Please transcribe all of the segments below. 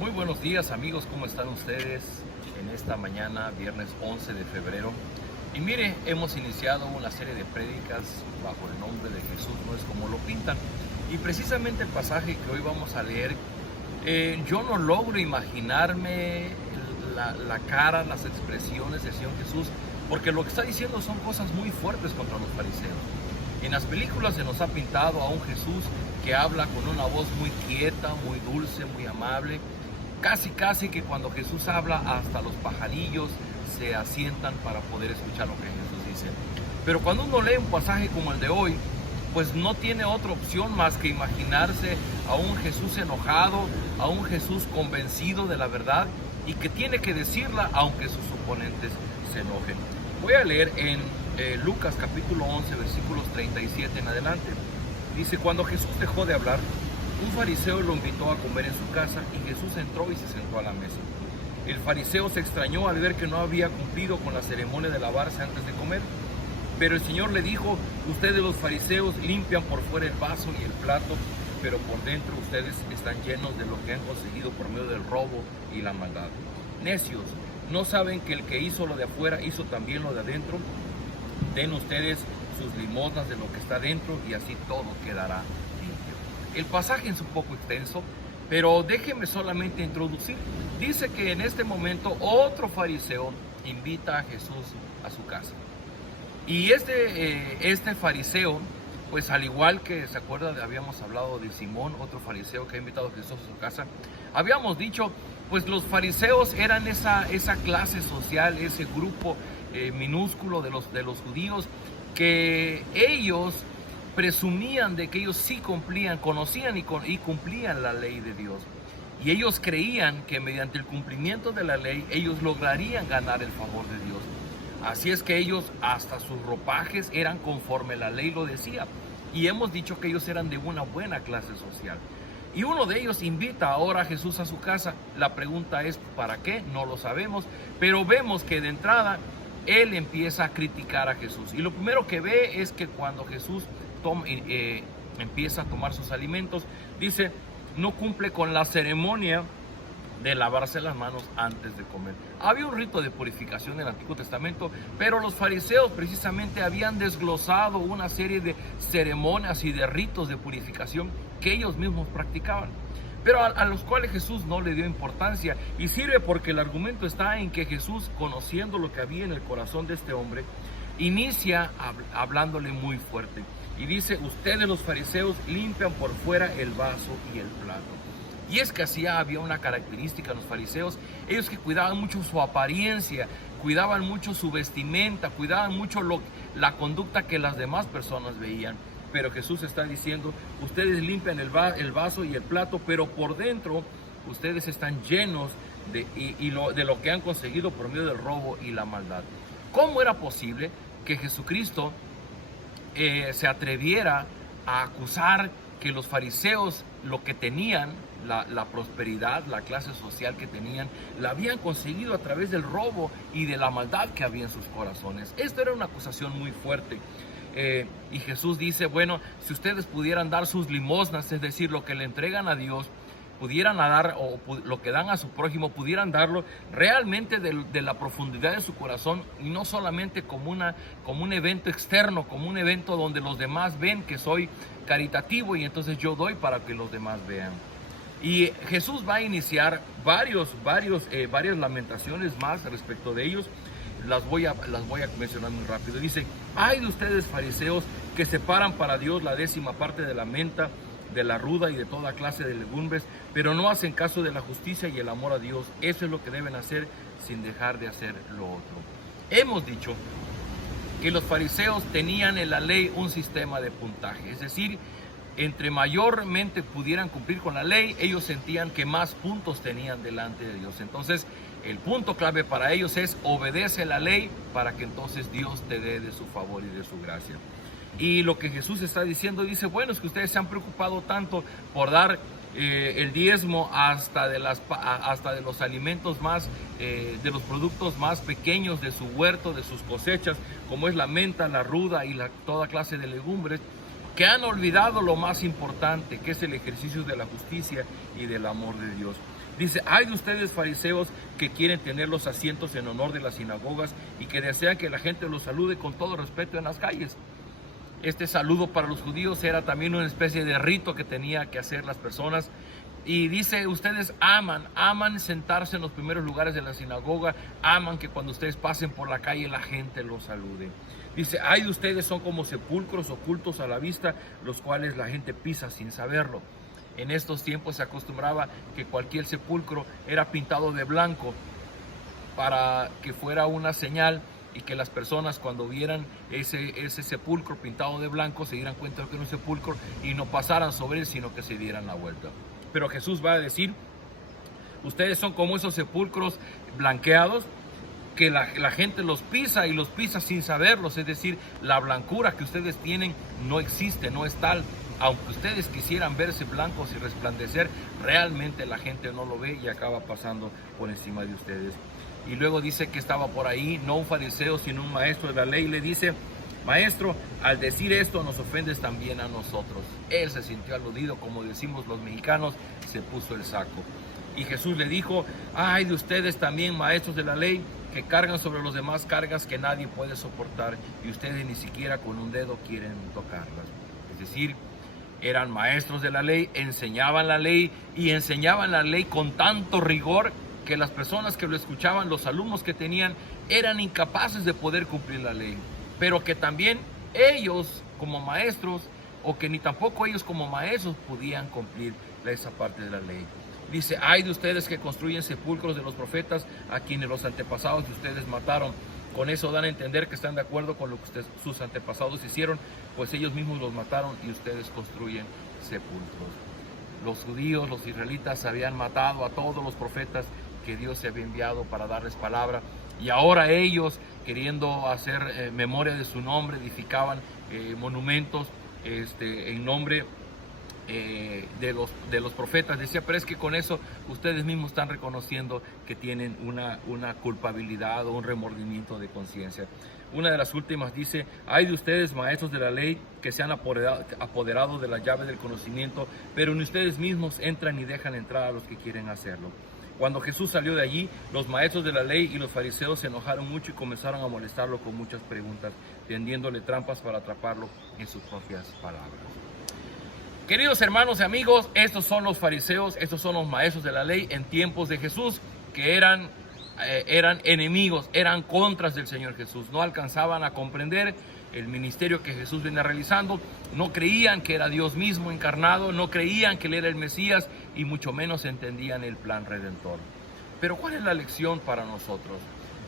Muy buenos días amigos, ¿cómo están ustedes en esta mañana, viernes 11 de febrero? Y mire, hemos iniciado una serie de prédicas bajo el nombre de Jesús no es como lo pintan. Y precisamente el pasaje que hoy vamos a leer, yo no logro imaginarme la cara, las expresiones del Señor Jesús, porque lo que está diciendo son cosas muy fuertes contra los fariseos. En las películas se nos ha pintado a un Jesús que habla con una voz muy quieta, muy dulce, muy amable. Casi que cuando Jesús habla, hasta los pajarillos se asientan para poder escuchar lo que Jesús dice. Pero cuando uno lee un pasaje como el de hoy, pues no tiene otra opción más que imaginarse a un Jesús enojado, a un Jesús convencido de la verdad y que tiene que decirla aunque sus oponentes se enojen. Voy a leer en Lucas capítulo 11, versículos 37 en adelante. Dice: cuando Jesús dejó de hablar, un fariseo lo invitó a comer en su casa y Jesús entró y se sentó a la mesa. El fariseo se extrañó al ver que no había cumplido con la ceremonia de lavarse antes de comer. Pero el Señor le dijo: ustedes los fariseos limpian por fuera el vaso y el plato, pero por dentro ustedes están llenos de lo que han conseguido por medio del robo y la maldad. Necios, ¿no saben que el que hizo lo de afuera hizo también lo de adentro? Den ustedes sus limosnas de lo que está dentro y así todo quedará limpio. El pasaje es un poco extenso, pero déjenme solamente introducir. Dice que en este momento otro fariseo invita a Jesús a su casa. Y este fariseo, pues al igual que, ¿se acuerda? Habíamos hablado de Simón, otro fariseo que ha invitado a Jesús a su casa. Habíamos dicho, pues los fariseos eran esa clase social, ese grupo minúsculo de los judíos, que ellos presumían de que ellos sí cumplían, conocían y cumplían la ley de Dios. Y ellos creían que mediante el cumplimiento de la ley, ellos lograrían ganar el favor de Dios. Así es que ellos, hasta sus ropajes, eran conforme la ley lo decía. Y hemos dicho que ellos eran de una buena clase social. Y uno de ellos invita ahora a Jesús a su casa. La pregunta es, ¿para qué? No lo sabemos. Pero vemos que de entrada, él empieza a criticar a Jesús. Y lo primero que ve es que cuando Jesús empieza a tomar sus alimentos, dice: no cumple con la ceremonia de lavarse las manos antes de comer. Había un rito de purificación en el Antiguo Testamento, pero los fariseos precisamente habían desglosado una serie de ceremonias y de ritos de purificación que ellos mismos practicaban, pero a los cuales Jesús no le dio importancia. Y sirve porque el argumento está en que Jesús, conociendo lo que había en el corazón de este hombre, inicia hablándole muy fuerte. Y dice: ustedes los fariseos limpian por fuera el vaso y el plato. Y es que así había una característica en los fariseos, ellos que cuidaban mucho su apariencia, cuidaban mucho su vestimenta, cuidaban mucho la conducta que las demás personas veían. Pero Jesús está diciendo: ustedes limpian el vaso y el plato, pero por dentro ustedes están llenos de lo que han conseguido por medio del robo y la maldad. ¿Cómo era posible que Jesucristo se atreviera a acusar que los fariseos, lo que tenían, la prosperidad, la clase social que tenían, la habían conseguido a través del robo y de la maldad que había en sus corazones? Esta era una acusación muy fuerte. Y Jesús dice: bueno, si ustedes pudieran dar sus limosnas, es decir, lo que le entregan a Dios, pudieran dar, o lo que dan a su prójimo, pudieran darlo realmente de la profundidad de su corazón, y no solamente como un evento externo, como un evento donde los demás ven que soy caritativo y entonces yo doy para que los demás vean. Y Jesús va a iniciar varias lamentaciones más respecto de ellos. Las voy a mencionar muy rápido. Dice: ay de ustedes fariseos, que separan para Dios la 10ª parte de la menta, de la ruda y de toda clase de legumbres, pero no hacen caso de la justicia y el amor a Dios. Eso es lo que deben hacer sin dejar de hacer lo otro. Hemos dicho que los fariseos tenían en la ley un sistema de puntaje, es decir, entre mayormente pudieran cumplir con la ley, ellos sentían que más puntos tenían delante de Dios. Entonces, el punto clave para ellos es: obedece la ley para que entonces Dios te dé de su favor y de su gracia. Y lo que Jesús está diciendo, dice: bueno, es que ustedes se han preocupado tanto por dar el diezmo hasta de los alimentos más, de los productos más pequeños de su huerto, de sus cosechas, como es la menta, la ruda y toda clase de legumbres, que han olvidado lo más importante, que es el ejercicio de la justicia y del amor de Dios. Dice, hay de ustedes fariseos que quieren tener los asientos en honor de las sinagogas y que desean que la gente los salude con todo respeto en las calles. Este saludo para los judíos era también una especie de rito que tenía que hacer las personas. Y dice, ustedes aman sentarse en los primeros lugares de la sinagoga, aman que cuando ustedes pasen por la calle la gente los salude. Dice, ay de ustedes son como sepulcros ocultos a la vista, los cuales la gente pisa sin saberlo. En estos tiempos se acostumbraba que cualquier sepulcro era pintado de blanco para que fuera una señal y que las personas cuando vieran ese sepulcro pintado de blanco se dieran cuenta de que era un sepulcro y no pasaran sobre él, sino que se dieran la vuelta. Pero Jesús va a decir, ustedes son como esos sepulcros blanqueados que la gente los pisa y los pisa sin saberlos, es decir, la blancura que ustedes tienen no existe, no es tal. Aunque ustedes quisieran verse blancos y resplandecer, realmente la gente no lo ve y acaba pasando por encima de ustedes. Y luego dice que estaba por ahí, no un fariseo, sino un maestro de la ley, le dice, maestro, al decir esto nos ofendes también a nosotros. Él se sintió aludido, como decimos los mexicanos, se puso el saco. Y Jesús le dijo, ay de ustedes también, maestros de la ley, que cargan sobre los demás cargas que nadie puede soportar, y ustedes ni siquiera con un dedo quieren tocarlas. Es decir, eran maestros de la ley, enseñaban la ley y enseñaban la ley con tanto rigor que las personas que lo escuchaban, los alumnos que tenían, eran incapaces de poder cumplir la ley. Pero que también ellos como maestros, o que ni tampoco ellos como maestros podían cumplir esa parte de la ley. Dice, ay de ustedes que construyen sepulcros de los profetas a quienes los antepasados de ustedes mataron. Con eso dan a entender que están de acuerdo con lo que sus antepasados hicieron, pues ellos mismos los mataron y ustedes construyen sepulcros. Los judíos, los israelitas habían matado a todos los profetas que Dios se había enviado para darles palabra, y ahora ellos, queriendo hacer memoria de su nombre, edificaban monumentos en nombre de los profetas. Decía, pero es que con eso ustedes mismos están reconociendo que tienen una culpabilidad o un remordimiento de conciencia. Una de las últimas dice, hay de ustedes maestros de la ley que se han apoderado de la llave del conocimiento, pero ni ustedes mismos entran ni dejan entrar a los que quieren hacerlo. Cuando Jesús salió de allí, los maestros de la ley y los fariseos se enojaron mucho y comenzaron a molestarlo con muchas preguntas, tendiéndole trampas para atraparlo en sus propias palabras. Queridos hermanos y amigos, estos son los fariseos, estos son los maestros de la ley en tiempos de Jesús, que eran enemigos, eran contras del Señor Jesús. No alcanzaban a comprender el ministerio que Jesús venía realizando, no creían que era Dios mismo encarnado, no creían que Él era el Mesías y mucho menos entendían el plan redentor. Pero ¿cuál es la lección para nosotros?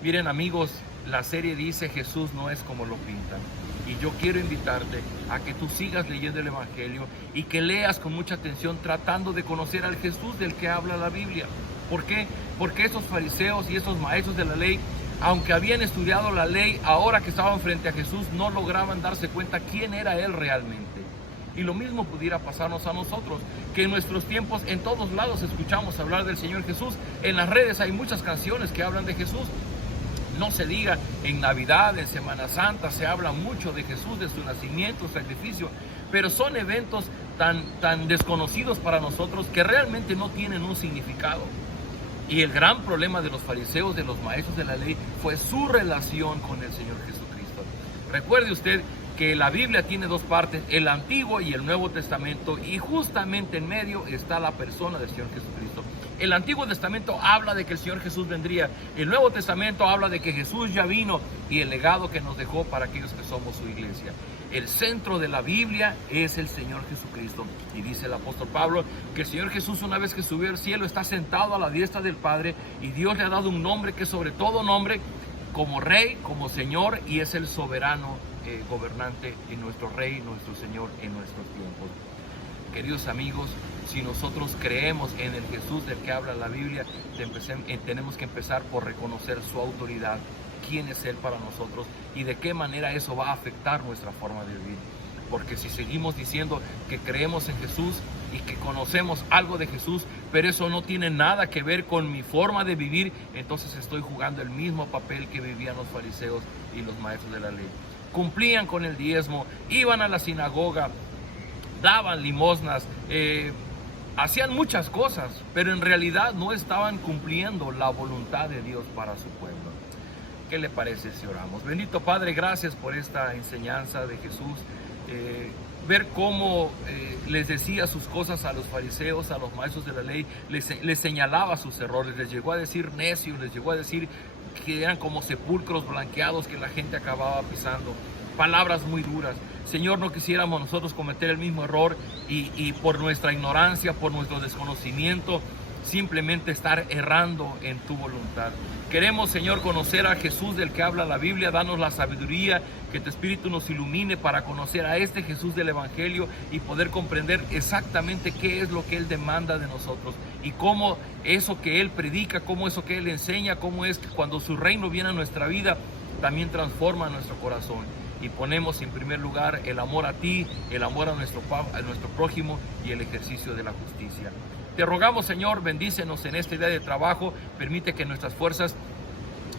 Miren amigos, la serie dice Jesús no es como lo pintan. Y yo quiero invitarte a que tú sigas leyendo el Evangelio y que leas con mucha atención tratando de conocer al Jesús del que habla la Biblia. ¿Por qué? Porque estos fariseos y estos maestros de la ley, aunque habían estudiado la ley, ahora que estaban frente a Jesús no lograban darse cuenta quién era Él realmente. Y lo mismo pudiera pasarnos a nosotros, que en nuestros tiempos en todos lados escuchamos hablar del Señor Jesús. En las redes hay muchas canciones que hablan de Jesús. No se diga, en Navidad, en Semana Santa, se habla mucho de Jesús, de su nacimiento, su sacrificio, pero son eventos tan desconocidos para nosotros que realmente no tienen un significado. Y el gran problema de los fariseos, de los maestros de la ley, fue su relación con el Señor Jesucristo. Recuerde usted que la Biblia tiene dos partes, el Antiguo y el Nuevo Testamento, y justamente en medio está la persona del Señor Jesucristo. El Antiguo Testamento habla de que el Señor Jesús vendría, el Nuevo Testamento habla de que Jesús ya vino y el legado que nos dejó para aquellos que somos su iglesia. El centro de la Biblia es el Señor Jesucristo, y dice el apóstol Pablo que el Señor Jesús, una vez que subió al cielo, está sentado a la diestra del Padre, y Dios le ha dado un nombre que es sobre todo nombre, como Rey, como Señor, y es el soberano gobernante y nuestro Rey, nuestro Señor en nuestros tiempos. Queridos amigos, si nosotros creemos en el Jesús del que habla la Biblia, tenemos que empezar por reconocer su autoridad, quién es Él para nosotros y de qué manera eso va a afectar nuestra forma de vivir. Porque si seguimos diciendo que creemos en Jesús y que conocemos algo de Jesús, pero eso no tiene nada que ver con mi forma de vivir, entonces estoy jugando el mismo papel que vivían los fariseos y los maestros de la ley. Cumplían con el diezmo, iban a la sinagoga, daban limosnas, hacían muchas cosas, pero en realidad no estaban cumpliendo la voluntad de Dios para su pueblo. ¿Qué le parece si oramos? Bendito Padre, gracias por esta enseñanza de Jesús. Ver cómo les decía sus cosas a los fariseos, a los maestros de la ley, les señalaba sus errores, les llegó a decir necios, les llegó a decir que eran como sepulcros blanqueados que la gente acababa pisando. Palabras muy duras. Señor, no quisiéramos nosotros cometer el mismo error y por nuestra ignorancia, por nuestro desconocimiento, simplemente estar errando en tu voluntad. Queremos, Señor, conocer a Jesús del que habla la Biblia. Danos la sabiduría, que tu Espíritu nos ilumine para conocer a este Jesús del Evangelio y poder comprender exactamente qué es lo que Él demanda de nosotros y cómo eso que Él predica, cómo eso que Él enseña, cómo es que cuando su reino viene a nuestra vida, también transforma nuestro corazón. Y ponemos en primer lugar el amor a ti, el amor a nuestro prójimo y el ejercicio de la justicia. Te rogamos, Señor, bendícenos en este día de trabajo, permite que nuestras fuerzas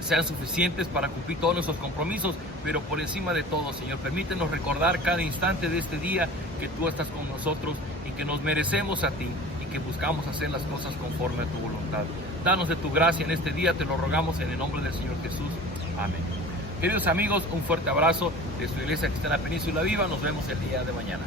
sean suficientes para cumplir todos nuestros compromisos, pero por encima de todo, Señor, permítenos recordar cada instante de este día que tú estás con nosotros y que nos merecemos a ti y que buscamos hacer las cosas conforme a tu voluntad. Danos de tu gracia en este día, te lo rogamos en el nombre del Señor Jesús. Amén. Queridos amigos, un fuerte abrazo de su iglesia que está en la Península Viva. Nos vemos el día de mañana.